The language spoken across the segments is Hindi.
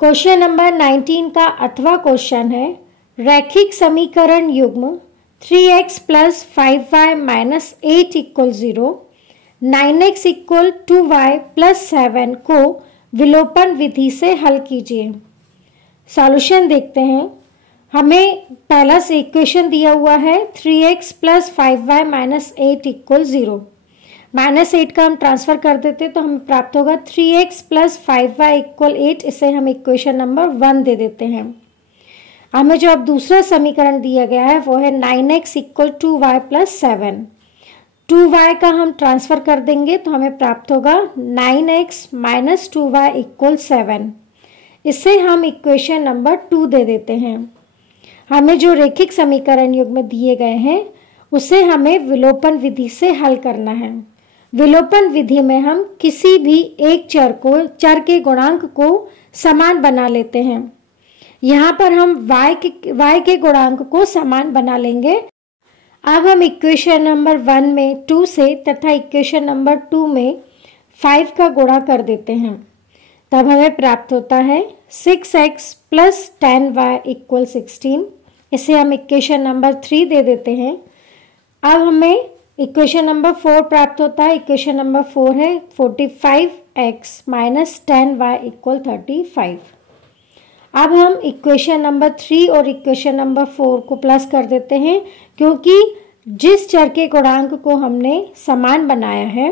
क्वेश्चन नंबर 19 का अथवा क्वेश्चन है, रैखिक समीकरण युग्म 3x plus 5y minus 8 equal 0, 9x equal 2y plus 7 को विलोपन विधि से हल कीजिए। सॉल्यूशन देखते हैं। हमें पहला से इक्वेशन दिया हुआ है 3x plus 5y minus 8 equal 0। -8 का हम ट्रांसफर कर देते तो हमें प्राप्त होगा 3x प्लस 5y इक्वल 8। इसे हम इक्वेशन नंबर 1 दे देते हैं। हमें जो अब दूसरा समीकरण दिया गया है वो है 9x equal 2y plus 7। 2y का हम ट्रांसफर कर देंगे तो हमें प्राप्त होगा 9x माइनस 2y इक्वल 7। इसे हम इक्वेशन नंबर 2 दे देते हैं। हमें जो रैखिक समीकरण युग्म दिए गए हैं उसे हमें विलोपन विधि से हल करना है। विलोपन विधि में हम किसी भी एक चर के गुणांक को समान बना लेते हैं। यहाँ पर हम y के गुणांक को समान बना लेंगे। अब हम इक्वेशन नंबर 1 में 2 से तथा इक्वेशन नंबर 2 में 5 का गुणा कर देते हैं। तब हमें प्राप्त होता है 6x प्लस 10y इक्वल 16। इसे हम इक्वेशन नंबर 3 दे देते हैं। अब हमें इक्वेशन नंबर 4 प्राप्त होता है। इक्वेशन नंबर 4 है 45x माइनस 10y इक्वल 35। अब हम इक्वेशन नंबर 3 और इक्वेशन नंबर 4 को प्लस कर देते हैं, क्योंकि जिस चर के गुणांक को हमने समान बनाया है,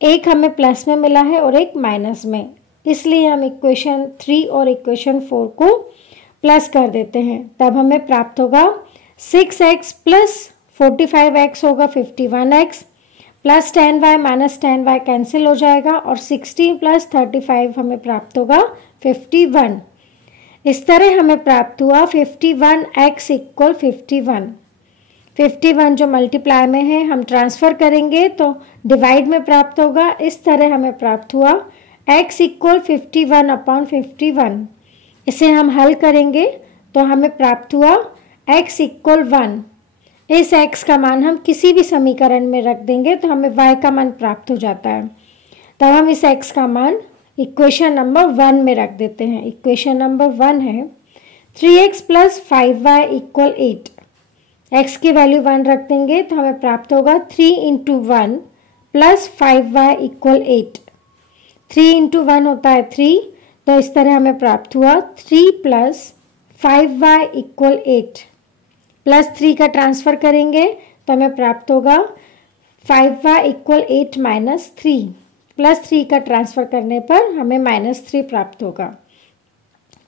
एक हमें प्लस में मिला है और एक माइनस में, इसलिए हम इक्वेशन 3 और इक्वेशन 4 को प्लस कर देते हैं। तब हमें प्राप्त होगा 6x प्लस 45x होगा 51x plus 10y minus 10y cancel हो जाएगा और 16 प्लस 35 हमें प्राप्त होगा 51। इस तरह हमें प्राप्त हुआ 51x इक्वल 51। 51 जो मल्टीप्लाई में है हम ट्रांसफ़र करेंगे तो डिवाइड में प्राप्त होगा। इस तरह हमें प्राप्त हुआ x इक्वल 51 अपॉन 51। इसे हम हल करेंगे तो हमें प्राप्त हुआ x इक्वल 1। इस x का मान हम किसी भी समीकरण में रख देंगे तो हमें y का मान प्राप्त हो जाता है। तब हम इस x का मान इक्वेशन नंबर 1 में रख देते हैं। इक्वेशन नंबर 1 है 3x plus 5y equal 8। x की वैल्यू 1 रख देंगे तो हमें प्राप्त होगा 3 into 1 plus 5y equal 8। 3 into 1 होता है 3, तो इस तरह हमें प्राप्त हुआ 3 प्लस 5y इक्वल 8। प्लस 3 का ट्रांसफ़र करेंगे तो हमें प्राप्त होगा 5y इक्वल 8 माइनस 3। प्लस 3 का ट्रांसफ़र करने पर हमें माइनस 3 प्राप्त होगा।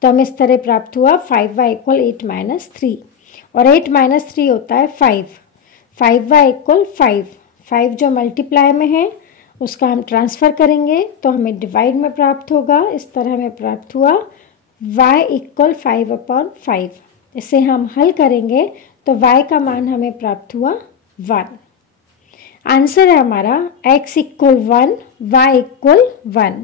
तो हमें इस तरह प्राप्त हुआ 5y इक्वल 8 माइनस 3, और 8 माइनस 3 होता है 5। 5y equal 5। 5 जो मल्टीप्लाई में है उसका हम ट्रांसफ़र करेंगे तो हमें डिवाइड में प्राप्त होगा। इस तरह हमें प्राप्त हुआ y इक्वल 5 अपॉन 5। इसे हम हल करेंगे तो y का मान हमें प्राप्त हुआ 1। आंसर है हमारा x इक्वल 1, y इक्वल 1।